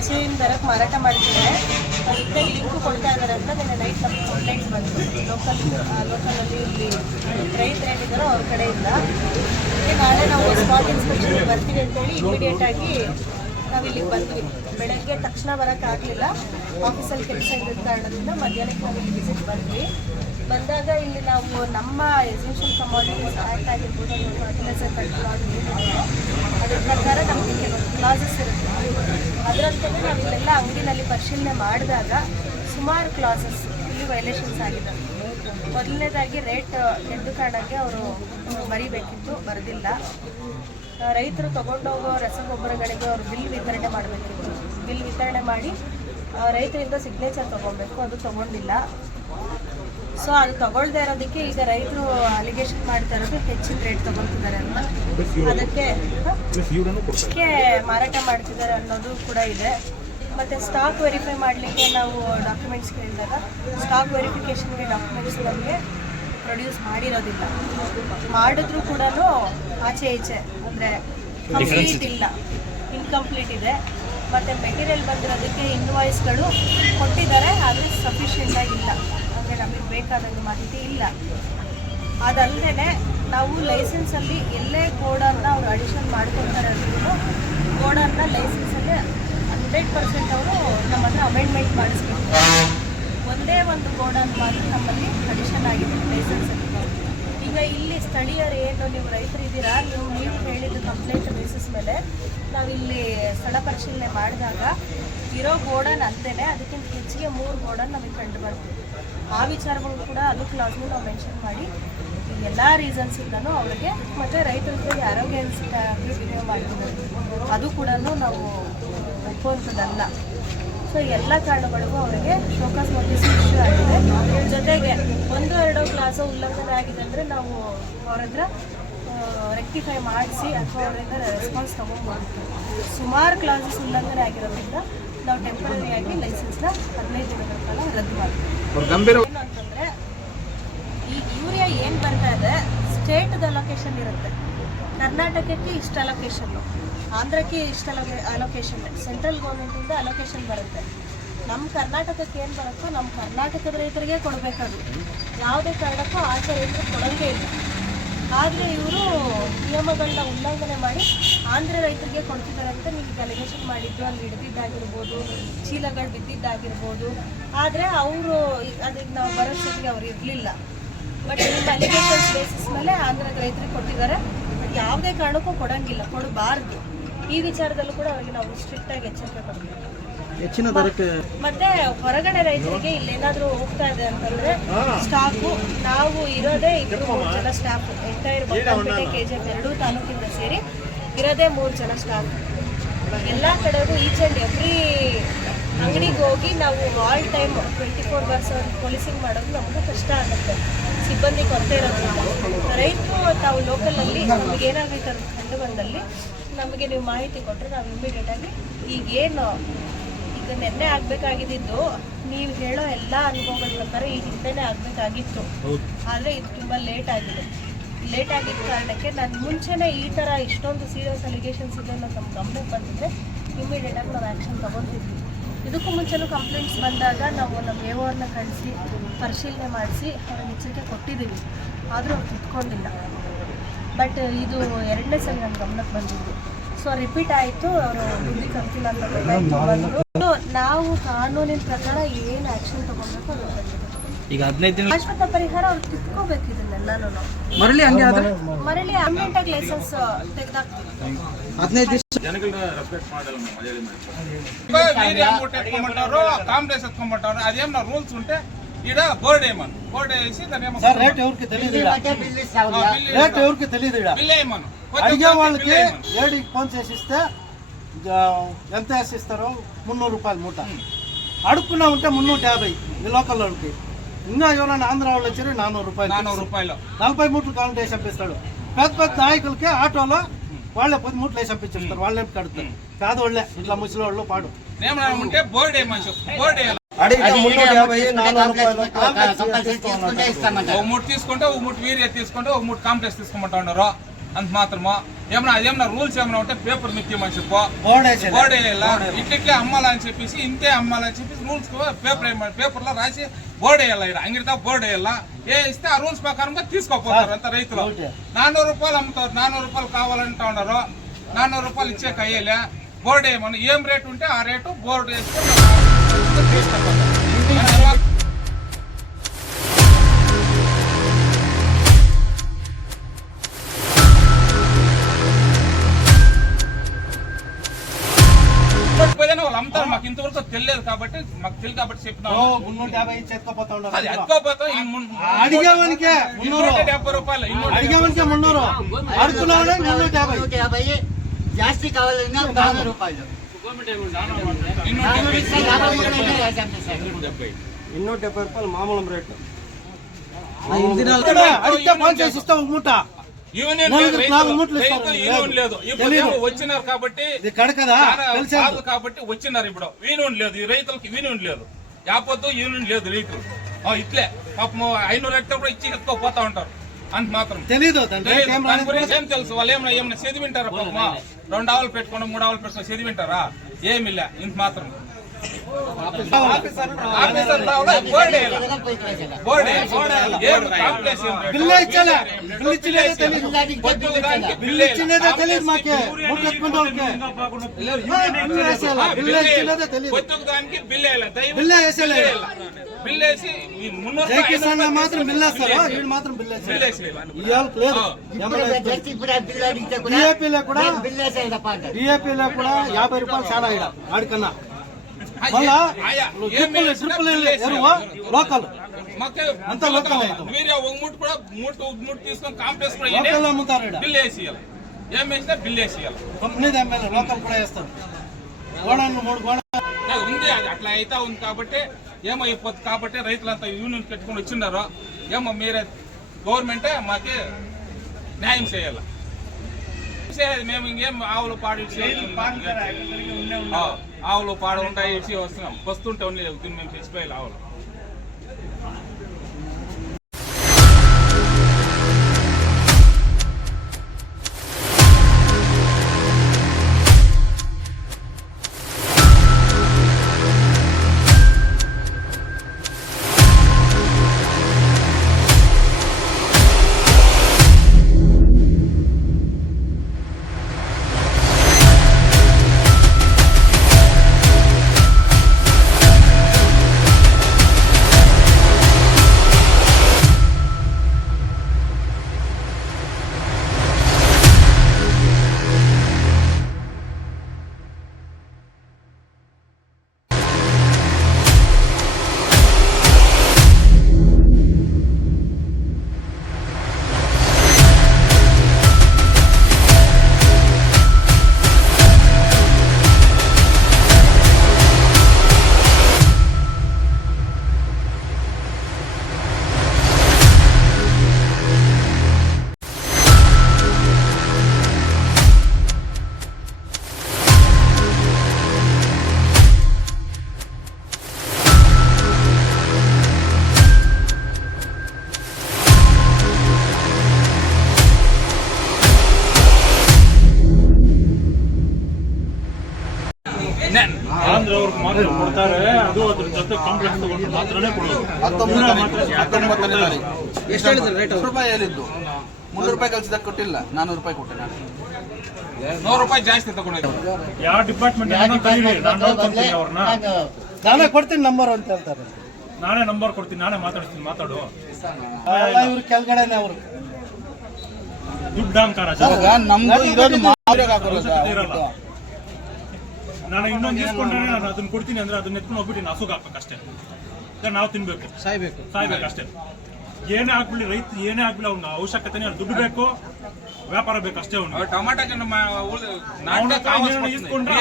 ದಿನಸಿ ದರಕ್ಕೆ ಮಾರಾಟ ಮಾಡ್ತಿದ್ದಾರೆ. ಅದಕ್ಕೆ ಲಿಂಕ್ ಕೊಡ್ತಾ ಇದ್ದಾರೆ ಅಂತ ನಿನ್ನೆ ನೈಟ್ ನಮಗೆ ಕಂಪ್ಲೇಂಟ್ಸ್ ಬಂತು ಲೋಕಲಲ್ಲಿ ಇಲ್ಲಿ ರೈತರೇನಿದ್ದಾರೋ ಅವ್ರ ಕಡೆಯಿಂದ. ನಾಳೆ ನಾವು ಸ್ಪಾಟ್ ಇನ್ಸ್ಪೆಕ್ಷನ್ಗೆ ಬರ್ತೀವಿ ಅಂತೇಳಿ ಇಮಿಡಿಯೇಟಾಗಿ ನಾವು ಇಲ್ಲಿಗೆ ಬಂದ್ವಿ. ಬೆಳಗ್ಗೆ ತಕ್ಷಣ ಬರೋಕ್ಕಾಗಲಿಲ್ಲ, ಆಫೀಸಲ್ಲಿ ಕೆಲಸ ಇದ್ದ ಕಾರಣದಿಂದ ಮಧ್ಯಾಹ್ನಕ್ಕೆ ನಾವು ಇಲ್ಲಿ ವಿಸಿಟ್ ಬಂದ್ವಿ. ಬಂದಾಗ ಇಲ್ಲಿ ನಾವು ನಮ್ಮ ಎಸೆನ್ಷಿಯಲ್ ಕಮಾಡಿಟೀಸ್ ಆ್ಯಕ್ಟ್ ಆಗಿರ್ಬೋದು, ಫರ್ಟಿಲೈಸರ್ ಕಂಟ್ರೋಲ್ ಆಗಿರ್ಬೋದು, ಅದ್ರ ಪ್ರಕಾರ ನಮಗೆ ಕೆಲವೊಂದು ಕ್ಲಾಸಸ್ ಇರುತ್ತೆ. ಅದರಂತೆ ನಾವು ಇಲ್ಲೆಲ್ಲ ಅಂಗಡಿನಲ್ಲಿ ಪರಿಶೀಲನೆ ಮಾಡಿದಾಗ ಸುಮಾರು ಕ್ಲಾಸಸ್ ಇಲ್ಲಿ ವೈಲೇಷನ್ಸ್ ಆಗಿದ್ದಾವೆ. ಮೊದಲನೇದಾಗಿ ರೇಟ್ ಎದ್ದು ಕಾರಣಕ್ಕೆ ಅವರು ಬರೀಬೇಕಿತ್ತು, ಬರೆದಿಲ್ಲ. ರೈತರು ತೊಗೊಂಡೋಗೋ ರಸಗೊಬ್ಬರಗಳಿಗೆ ಅವರು ಬಿಲ್ ವಿತರಣೆ ಮಾಡಬೇಕಿತ್ತು. ಬಿಲ್ ವಿತರಣೆ ಮಾಡಿ ರೈತರಿಂದ ಸಿಗ್ನೇಚರ್ ತೊಗೊಬೇಕು, ಅದು ತೊಗೊಂಡಿಲ್ಲ. ಸೊ ಅದು ತೊಗೊಳ್ದೇ ಇರೋದಕ್ಕೆ ಈಗ ರೈತರು ಅಲಿಗೇಷನ್ ಮಾಡ್ತಾ ಇರೋದು ಹೆಚ್ಚಿನ ರೇಟ್ ತೊಗೊಳ್ತಿದ್ದಾರೆ ಅಂತ, ಅದಕ್ಕೆ ಮಾರಾಟ ಮಾಡ್ತಿದ್ದಾರೆ ಅನ್ನೋದು ಕೂಡ ಇದೆ. ಮತ್ತು ಸ್ಟಾಕ್ ವೆರಿಫೈ ಮಾಡಲಿಕ್ಕೆ ನಾವು ಡಾಕ್ಯುಮೆಂಟ್ಸ್ ಕೇಳಿದಾಗ ಸ್ಟಾಕ್ ವೆರಿಫಿಕೇಷನ್ಗೆ ಡಾಕ್ಯುಮೆಂಟ್ಸ್ ನಮಗೆ ಪ್ರೊಡ್ಯೂಸ್ ಮಾಡಿರೋದಿಲ್ಲ. ಮಾಡಿದ್ರೂ ಕೂಡ ಆಚೆ ಈಚೆ ಅಂದರೆ ಕಂಪ್ಲೀಟ್ ಇಲ್ಲ, ಇನ್ಕಂಪ್ಲೀಟ್ ಇದೆ. ಮತ್ತು ಮೆಟೀರಿಯಲ್ ಬಂದಿರೋದಕ್ಕೆ ಇನ್ವಾಯ್ಸ್ಗಳು ಕೊಟ್ಟಿದ್ದಾರೆ, ಆದರೆ ಸಫಿಷಿಯೆಂಟಾಗಿ ಇಲ್ಲ, ಅಂದರೆ ನಮಗೆ ಬೇಕಾದಂಗೆ ಮಾಹಿತಿ ಇಲ್ಲ. ಅದಲ್ಲದೆ ನಾವು ಲೈಸೆನ್ಸಲ್ಲಿ ಎಲ್ಲೇ ಗೋಡನ್ನ ಅವರು ಅಡಿಷನ್ ಮಾಡ್ಕೊಳ್ತಾರೆ ಅಂದ್ರೂ ಗೋಡನ್ನ ಲೈಸೆನ್ಸಲ್ಲೇ 100% ಅವರು ನಮ್ಮ ಹತ್ರ ಅಮೆಂಡ್ಮೆಂಟ್ ಮಾಡಿಸ್ಬೇಕು. ಒಂದೇ ಒಂದು ಗೋಡನ್ ಮಾತ್ರ ನಮ್ಮಲ್ಲಿ ಅಡಿಷನ್ ಆಗಿದೆ ಲೈಸೆನ್ಸಲ್ಲಿ. ಈಗ ಇಲ್ಲಿ ಸ್ಥಳೀಯರು ಏನು ನೀವು ರೈತರಿದ್ದೀರಾ, ನೀವು ಹೇಳಿದ ಕಂಪ್ಲೇಂಟ್ ಬೇಸಿಸ್ ಮೇಲೆ ನಾವಿಲ್ಲಿ ಸ್ಥಳ ಪರಿಶೀಲನೆ ಮಾಡಿದಾಗ ಇರೋ ಗೋಡನ್ ಅಲ್ಲದೆ ಅದಕ್ಕಿಂತ ಹೆಚ್ಚಿಗೆ 3 ಗೋಡನ್ ನಮಗೆ ಕಂಡು ಬರ್ತೀವಿ. ಆ ವಿಚಾರಗಳು ಕೂಡ ಅದು ಕ್ಲಾಸ್ನು ನಾವು ಮೆನ್ಷನ್ ಮಾಡಿ ಈ ಎಲ್ಲ ರೀಸನ್ಸಿಂದನೂ ಅವರಿಗೆ ಮತ್ತು ರೈತರಿಗೆ ಆರೋಗ್ಯ ಅನಿಸಿಕೆ ಬಿಹೇವ್ ಮಾಡಿದ್ದಾರೆ, ಅದು ಕೂಡ ನಾವು ಒಪ್ಪುವಂಥದ್ದಲ್ಲ. ಸೊ ಎಲ್ಲ ಕಾರಣಗಳಿಗೂ ಅವರಿಗೆ ಶೋಕಾಸ್ ನೋಟಿಸ್ ಇಶ್ಯೂ ಆಗಿದೆ. ಜೊತೆಗೆ 1-2 ಕ್ಲಾಸು ಉಲ್ಲಂಘನೆ ಆಗಿದೆ ಅಂದರೆ ನಾವು ಅವ್ರ ಹತ್ರ ರೆಕ್ಟಿಫೈ ಮಾಡಿಸಿ ಅಥವಾ ಅವರಿಂದ ರೆಸ್ಪಾನ್ಸ್ ತೊಗೊಬೋದು. ಸುಮಾರು ಕ್ಲಾಸಸ್ ಉಲ್ಲಂಘನೆ ಆಗಿರೋದ್ರಿಂದ ನಾವು ಟೆಂಪರರಿಯಾಗಿ ಲೈಸೆನ್ಸ್ನ 15 ದಿನಗಳ ಕಾಲ ರದ್ದು ಮಾಡ್ತೀವಿ. ಏನು ಅಂತಂದರೆ ಈ ಯೂರಿಯಾ ಏನು ಬರ್ತಾ ಇದೆ ಸ್ಟೇಟ್ದ ಅಲೊಕೇಶನ್ ಇರುತ್ತೆ. ಕರ್ನಾಟಕಕ್ಕೆ ಇಷ್ಟು ಅಲೊಕೇಶನ್ನು, ಆಂಧ್ರಕ್ಕೆ ಇಷ್ಟು ಅಲೊಕೇಶನ್, ಸೆಂಟ್ರಲ್ ಗೌರ್ಮೆಂಟಿಂದ ಅಲೊಕೇಶನ್ ಬರುತ್ತೆ. ನಮ್ಮ ಕರ್ನಾಟಕಕ್ಕೆ ಏನು ಬರುತ್ತೋ ನಮ್ಮ ಕರ್ನಾಟಕದ ರೈತರಿಗೆ ಕೊಡಬೇಕಾದ್ರು, ಯಾವುದೇ ಕಾರಣಕ್ಕೂ ಆಚೆ ರೈತರು ಕೊಡೋಂಗೇ ಇಲ್ಲ. ಆದರೆ ಇವರು ನಿಯಮಗಳನ್ನ ಉಲ್ಲಂಘನೆ ಮಾಡಿ ಆಂಧ್ರ ರೈತರಿಗೆ ಕೊಡ್ತಿದ್ದಾರೆ ಅಂತ ನೀವು ಅಲಿಗೇಷನ್ ಮಾಡಿದ್ದು, ಅಲ್ಲಿ ಹಿಡಿದಿದ್ದಾಗಿರ್ಬೋದು, ಚೀಲಗಳು ಬಿದ್ದಿದ್ದಾಗಿರ್ಬೋದು. ಆದರೆ ಅವರು ಅದಕ್ಕೆ ನಾವು ಬರೋಷ್ಟೊತ್ತಿಗೆ ಅವ್ರು ಇರಲಿಲ್ಲ. ಬಟ್ ನಿಮ್ಮ ಅಲಿಗೇಷನ್ಸ್ ಬೇಸಿಸ್ ಮೇಲೆ ಆಂಧ್ರದ ರೈತರಿಗೆ ಕೊಟ್ಟಿದ್ದಾರೆ, ಯಾವುದೇ ಕಾರಣಕ್ಕೂ ಕೊಡೋಂಗಿಲ್ಲ, ಕೊಡಬಾರ್ದು. ಈ ವಿಚಾರದಲ್ಲೂ ಕೂಡ ಅವರಿಗೆ ನಾವು ಸ್ಟ್ರಿಕ್ಟಾಗಿ ಎಚ್ಚರಿಕೆ ಕೊಡ್ತೀವಿ. ಹೆಚ್ಚಿನ ದರಕ್ಕೆ ಮತ್ತೆ ಹೊರಗಡೆ ರೈತರಿಗೆ ಇಲ್ಲೇನಾದರೂ ಹೋಗ್ತಾ ಇದೆ ಅಂತಂದ್ರೆ ಸ್ಟಾಫು ನಾವು ಇರೋದೇ 2-3 ಜನ ಸ್ಟಾಫ್, ಎಂಟೈರ್ ಬೊಮ್ಮನಪೇಟೆ KGF 2 ತಾಲೂಕಿಂದ ಸೇರಿ ಇರೋದೇ 3 ಜನ ಸ್ಟಾಫ್. ಎಲ್ಲ ಕಡೆಗೂ ಈಚ್ ಆ್ಯಂಡ್ ಎವ್ರಿ ಅಂಗಡಿಗೆ ಹೋಗಿ ನಾವು ಆಲ್ ಟೈಮ್ 24/7 ಪೊಲೀಸಿಂಗ್ ಮಾಡೋದು ನಮಗೆ ಕಷ್ಟ ಆಗುತ್ತೆ, ಸಿಬ್ಬಂದಿ ಕೊರತೆ ಇರೋದ್ರಿಂದ. ರೈತರು ತಾವು ಲೋಕಲಲ್ಲಿ ನಮಗೆ ಏನಾಗಬೇಕು ಅಂತ ಕಂಡು ಬಂದಲ್ಲಿ ನಮಗೆ ನೀವು ಮಾಹಿತಿ ಕೊಟ್ಟರೆ ನಾವು ಇಮಿಡಿಯೇಟಾಗಿ ಈಗೇನು ಈಗ ನೆನ್ನೆ ಆಗಬೇಕಾಗಿದ್ದು ನೀವು ಹೇಳೋ ಎಲ್ಲ ಅನುಭವಗಳ ಪ್ರಕಾರ ಈ ಹಿಂದೆನೇ ಆಗಬೇಕಾಗಿತ್ತು. ಆದರೆ ಇದು ತುಂಬ ಲೇಟ್ ಆಗಿದೆ. ಲೇಟ್ ಆಗಿದ್ದ ಕಾರಣಕ್ಕೆ ನಾನು ಮುಂಚೆನೇ ಈ ಥರ ಇಷ್ಟೊಂದು ಸೀರಿಯಸ್ ಅಲಿಗೇಷನ್ಸ್ ಇದೆ ಅನ್ನೋದು ನಮ್ಮ ಗಮನಕ್ಕೆ ಬಂದಿದ್ದರೆ ಇಮಿಡಿಯೇಟಾಗಿ ನಾವು ಆ್ಯಕ್ಷನ್ ತೊಗೊತಿದ್ವಿ. ಇದಕ್ಕೂ ಮುಂಚೆನೂ ಕಂಪ್ಲೇಂಟ್ಸ್ ಬಂದಾಗ ನಾವು ನಮ್ಮ AORನ ಕಳಿಸಿ ಪರಿಶೀಲನೆ ಮಾಡಿಸಿ ಅವ್ರಿಗೆ ಎಚ್ಚರಿಕೆ ಕೊಟ್ಟಿದ್ದೀವಿ, ಆದರೂ ಅವ್ರು ತಿದ್ಕೊಂಡಿಲ್ಲ. ಬಟ್ ಇದು 2ನೇ ಸಲ ನನ್ನ ಗಮನಕ್ಕೆ ಬಂದಿದ್ದು. ಸೊ ರಿಪೀಟ್ ಆಯಿತು, ಅವರು ಬುದ್ಧಿ ಕಲ್ತಿಲ್ಲ ಅಂತ ಬಂದರು. ನಾವು ಕಾನೂನಿನ ಪ್ರಕಾರ ಏನು ಆ್ಯಕ್ಷನ್ ತೊಗೊಬೇಕು ಅದು ಈಗ 15 ದಿನ ಶಾಶ್ವತ ಪರಿಹಾರ ಅವ್ರು ತಿದ್ಕೋಬೇಕು. ಇದನ್ನೆಲ್ಲನೂ ಮರಳಿ ಹಂಗೆ ಆದರೆ ಮರಳಿ ಅಮೆಂಟಾಗಿ ಲೈಸೆನ್ಸ್ ತೆಗೆದಾಕ್ತೀವಿ. 15 ದಿವಸ కాంప్లెక్స్ ఎత్తుకోమంటారు. అదేమన్నా రూల్స్ ఉంటే ఈడ బోర్డు వేయమను, బోర్డు వేసి దాని సార్ రేట్ ఎవరికి తెలియదు, రేట్ ఎవరికి తెలియదు. బిల్ వేయమను. అడిగే వాళ్ళకి 7కి ఫోన్ చేసిస్తే ఎంత వేసిస్తారో 300 రూపాయలు మూట. అడుక్కున్నా ఉంటే 350 ఈ లోకల్ వాళ్ళకి. ఇంకా ఎవరైనా ఆంధ్ర వాళ్ళు వచ్చారు 400 రూపాయలు, 40 మూటలు కౌంట్ వేసి పంపిస్తాడు. పెద్ద పెద్ద నాయకులకి ఆటోలో వాళ్ళే 10 మూటలు వేసి పంపించేస్తారు, వాళ్ళే కడుతారు. పేదవాళ్ళే ఇట్లా ముసలి వాళ్ళు పాడు ఉంటే బోర్డు వేయమని చెప్పు. బోర్డు ఒక మూట తీసుకుంటే ఒక మూట వీరియా తీసుకుంటే ఒక మూట కాంప్లెక్స్ తీసుకోమంటా ఉన్నారు. అంత మాత్రమో ఏమన్నా రూల్స్ ఏమైనా ఉంటే పేపర్ మిత్యమని చెప్పో బోర్డు వేసేది. బోర్డు వేయాలా ఇట్లే అమ్మాలని చెప్పేసి ఇంతే అమ్మాలని చెప్పేసి రూల్స్ పేపర్లో రాసి బోర్డు వేయాలా ఇక్కడ అంగిడితో బోర్డు వేయాలా ఇస్తే ఆ రూల్స్ ప్రకారంగా తీసుకోపోతారు అంత రైతులు. 400 రూపాయలు అమ్ముతారు, 400 రూపాయలు కావాలంటా ఉన్నారు, 400 రూపాయలు ఇచ్చే కయ్యేలే బోర్డు వేయమని ఏం రేటు ఉంటే ఆ రేటు బోర్డు వేస్తే తీసుకుపోతారు. వాళ్ళు అమ్ముతారు, మాకు ఇంతవరకు తెలియదు కాబట్టి చెప్పినాము. 350 ఇచ్చి ఎత్తుకుపోతా ఉన్నారు. అది ఎత్తుకోపోతాం. అడిగేవానికే 300, 70 రూపాయలు అడిగేవానికే 300, అడుగుతున్నాడే 350. ಜಾಸ್ತಿ ಕಾವಾಲన్నా 400 ರೂಪಾಯಿలు 270 రూపాయలు మామూలు రేటు. అడిగితే ఫోన్ చేసి ఇస్తావు మూట. యూనియన్ లేదు ఇప్పుడు వచ్చినారు కాబట్టి కడకదా కాదు కాబట్టి వచ్చినారు. ఇప్పుడు యూనియన్ లేదు, ఈ రైతులకి యూనియన్ లేదు, యాపొద్దు యూనియన్ లేదు రైతులు. ఇట్లే పాపం 500 ఎట్లా కూడా ఇచ్చి ఎత్తుకోపోతా ఉంటారు అంత మాత్రం. తెలీదు దాని గురించి ఏం తెలుసు? వాళ్ళు ఏమైనా చదివింటారా? పాపమా 2 ఆవులు పెట్టుకుని 3 ఆవులు పెట్టుకుని చదివింటారా? ఏమిలే ఇంత మాత్రం. ఆఫీసర్ బిల్లు ఇచ్చాలే, బిల్లు ఇచ్చినదే తెలీదు, బిల్లు ఇచ్చినదే తెలీదు మాకే. మూట ఎత్తుకుంటే బిల్లు వేసేలా, బిల్లు ఇచ్చినదే తెలీదు, బిల్లు వేసేలే. బిల్లు వేసి జై కిసాన్ మాత్రం బిల్లు వేస్తారు, వీడు మాత్రం బిల్లు వేసేది ఇవాళ లేదు. డిఏపీలో కూడా 50 రూపాయలు చాలా ఇడ ఆడికన్నా. మళ్ళా ట్రిపుల్ ఎరువు లోకల్ అంతా లోకల్ లోకల్ అమ్ముతారు. బిల్లు వేసి ఏం వేసినా బిల్లు వేసేయాలి. కంపెనీ ఎమ్మెల్యే లోకల్ కూడా వేస్తారు. గోడను 3 గోడ ఉంది, అది అట్లా అయితే ఉంది కాబట్టి ఏమో అయిపోతుంది. కాబట్టి రైతులంతా యూనియన్ పెట్టుకుని వచ్చిన్నారు. ఏమో మీరే గవర్నమెంటే మాకు న్యాయం చేయాలి. మేము ఇంకేం ఆవులు పాడు ఆవులు పాడు ఉంటాయి ఇచ్చి వస్తున్నాం, వస్తుంటే దీన్ని మేము తెచ్చిపోయాలి ఆవులు. ಆಂಧ್ರವ್ರಿಗೆ ಮಾತ್ರ ಕೊಡ್ತಾರೆ, ಅದು ಅದ್ರ ಜೊತೆ ಕಾಂಪ್ಲೆಕ್ಸ್ ತಗೊಂಡು ಮಾತ್ರನೇ ಕೊಡೋದು. 19ನೇ ತಾರೀಕು ಎಷ್ಟು ಹೇಳಿದ್ರು ರೇಟ್? 100 ರೂಪಾಯಿ ಹೇಳಿದ್ದು, 300 ರೂಪಾಯಿ ಕಲ್ಸಿದಾಗ ಕೊಟ್ಟಿಲ್ಲ, 400 ರೂಪಾಯಿ ಕೊಟ್ಟೆ ನಾನು. 100 ರೂಪಾಯಿ ಜಾಸ್ತಿ ತಗೊಂಡಿದ್ದು. ಯಾವ ಡಿಪಾರ್ಟ್ಮೆಂಟ್ ಕರೀರಿ, ನಾನು ನೋಡ್ಕೊಂತೀನಿ ಅವ್ರನ್ನ. ನಾನೇ ಕೊಡ್ತೀನಿ ನಂಬರ್ ಅಂತ ಹೇಳ್ತಾರೆ. ನಾನೇ ನಂಬರ್ ಕೊಡ್ತೀನಿ, ನಾನೇ ಮಾತಾಡ್ತೀನಿ, ಮಾತಾಡು. ಇವ್ರು ಕೆಳಗಡೆನೆ ಅವರು ದುಡ್ಡು ಅಹಂಕಾರ ನಮ್ದು ಇರೋದು ಇರಲ್ಲ. ನಾನು ಇನ್ನೊಂದು ಇಸ್ಕೊಂಡ್ರೆ ನಾನು ಅದನ್ನ ಕೊಡ್ತೀನಿ ಅಂದ್ರೆ ಅದನ್ನ ಎತ್ಕೊಂಡು ಹೋಗ್ಬಿಟ್ಟು ಹಸುಗೆ ಹಾಕ್ಬೇಕಷ್ಟೇ. ನಾವು ತಿನ್ಬೇಕು, ಸಾಯ್ಬೇಕು ಅಷ್ಟೇ. ಏನೇ ಆಗ್ಬಿಡಿ ರೈತ, ಏನೇ ಆಗ್ಬಿಡಿ ಅವ್ನ ಅವಶ್ಯಕತೆನೇ ದುಡ್ಡು ಬೇಕು, ವ್ಯಾಪಾರ ಬೇಕು ಅಷ್ಟೇ. ಅವ್ನು ಟೊಮಾಟೋಗೆ ಇಸ್ಕೊಂಡ್ರೆ